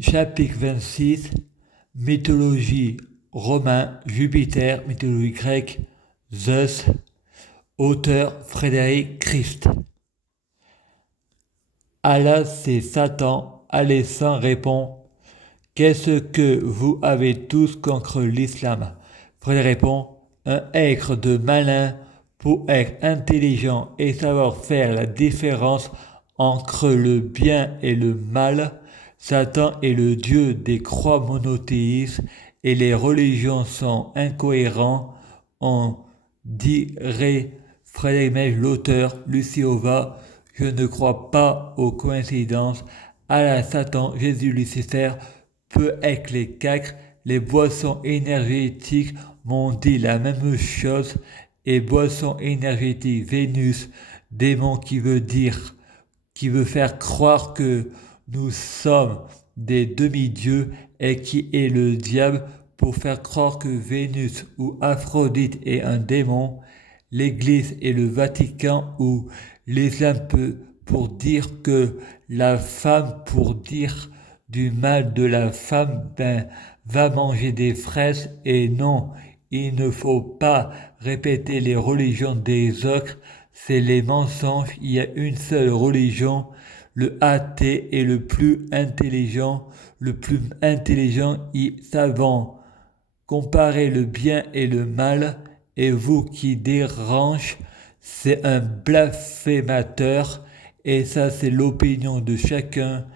Chapitre 26, mythologie romain, Jupiter, mythologie grecque, Zeus, auteur Frédéric Christ. Allah c'est Satan, Alessandre répond, qu'est-ce que vous avez tous contre l'islam? Frédéric répond, un être de malin pour être intelligent et savoir faire la différence entre le bien et le mal. Satan est le dieu des croix monothéistes et les religions sont incohérentes. On dirait Frédéric Mèche, l'auteur, Luciova, je ne crois pas aux coïncidences. Allah, Satan, Jésus, Lucifer, peut être les quatre. Les boissons énergétiques m'ont dit la même chose. Et boissons énergétiques, Vénus, démon qui veut faire croire que nous sommes des demi-dieux et qui est le diable pour faire croire que Vénus ou Aphrodite est un démon, l'Église et le Vatican ou l'islam pour dire que la femme, pour dire du mal de la femme, va manger des fraises et non, il ne faut pas répéter les religions des autres, c'est les mensonges, il y a une seule religion, le athée est le plus intelligent, ils savent comparer le bien et le mal, et vous qui dérange, c'est un blasphémateur, et ça c'est l'opinion de chacun,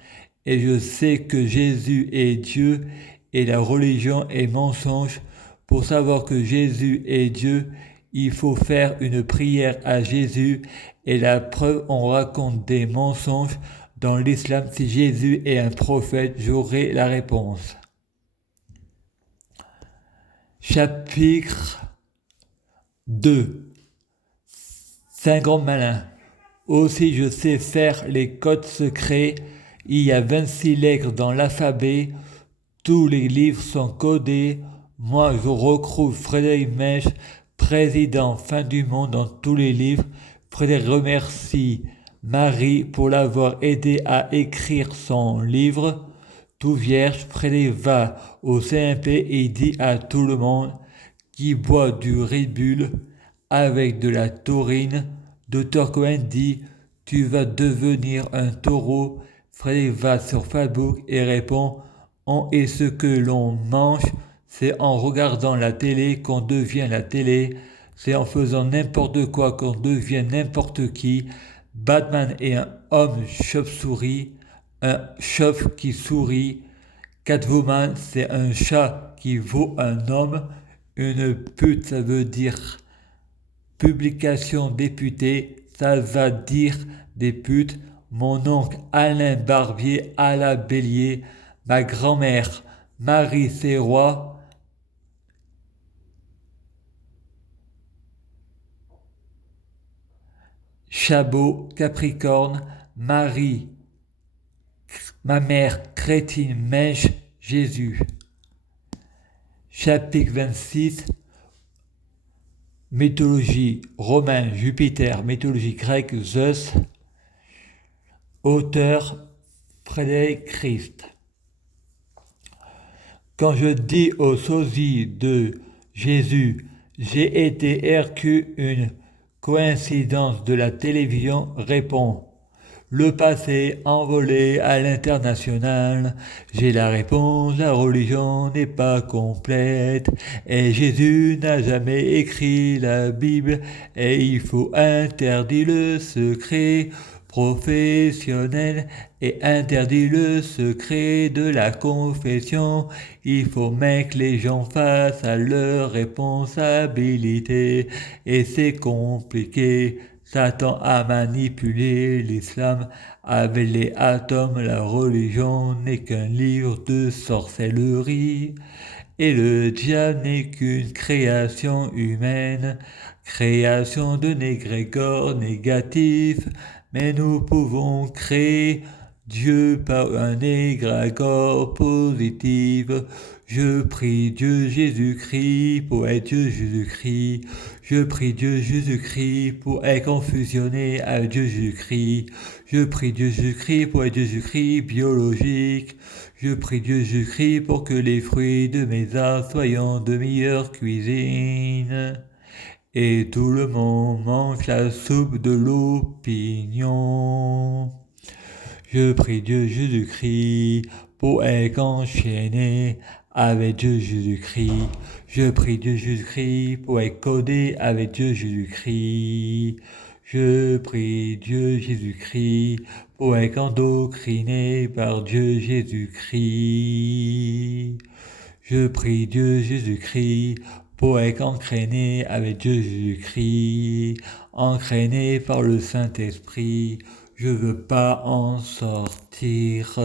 et je sais que Jésus est Dieu, et la religion est mensonge. Pour savoir que Jésus est Dieu, il faut faire une prière à Jésus, et la preuve, on raconte des mensonges. Dans l'islam, si Jésus est un prophète, j'aurai la réponse. Chapitre 2. Saint grand malin. Aussi je sais faire les codes secrets. Il y a 26 lettres dans l'alphabet. Tous les livres sont codés. Moi je recrute Frédéric Mèche, président fin du monde dans tous les livres. Frédéric remercie Marie pour l'avoir aidé à écrire son livre. Tout vierge, Frédéric va au CMP et dit à tout le monde qui boit du Red Bull avec de la taurine. Dr Cohen dit tu vas devenir un taureau. Frédéric va sur Facebook et répond on est ce que l'on mange, c'est en regardant la télé qu'on devient la télé, c'est en faisant n'importe quoi qu'on devient n'importe qui. Batman est un homme chauve-souris, un chauve qui sourit. Catwoman, c'est un chat qui vaut un homme. Une pute, ça veut dire publication députée, ça va dire des putes. Mon oncle Alain Barbier à la Bélier, ma grand-mère Marie Serrois, Chabot, Capricorne, Marie, ma mère chrétienne Mèche, Jésus. Chapitre 26. Mythologie romaine, Jupiter, mythologie grecque, Zeus, auteur Frédéric Christ. Quand je dis au sosie de Jésus, j'ai été Hercule, une coïncidence de la télévision, répond le passé envolé à l'international. J'ai la réponse, la religion n'est pas complète. Et Jésus n'a jamais écrit la Bible. Et il faut interdire le secret professionnel et interdire le secret de la confession. Il faut mettre les gens face à leurs responsabilités. Et c'est compliqué. Satan a manipulé l'islam avec les atomes, la religion n'est qu'un livre de sorcellerie, et le diable n'est qu'une création humaine, création de négrégores négatifs, mais nous pouvons créer Dieu par un égrégore positif. Je prie Dieu Jésus-Christ pour être Dieu Jésus-Christ. Je prie Dieu Jésus-Christ pour être confusionné avec Dieu Jésus-Christ. Je prie Dieu Jésus-Christ pour être Jésus-Christ biologique. Je prie Dieu Jésus-Christ pour que les fruits de mes arts soient de meilleure cuisine. Et tout le monde mange la soupe de l'opinion. Je prie Dieu Jésus-Christ pour être enchaîné avec Dieu Jésus-Christ. Je prie Dieu Jésus-Christ pour être codé avec Dieu Jésus-Christ. Je prie Dieu Jésus-Christ pour être endocriné par Dieu Jésus-Christ. Je prie Dieu Jésus-Christ pour être entraîné avec Dieu Jésus-Christ, entraîné par le Saint-Esprit. Je veux pas en sortir.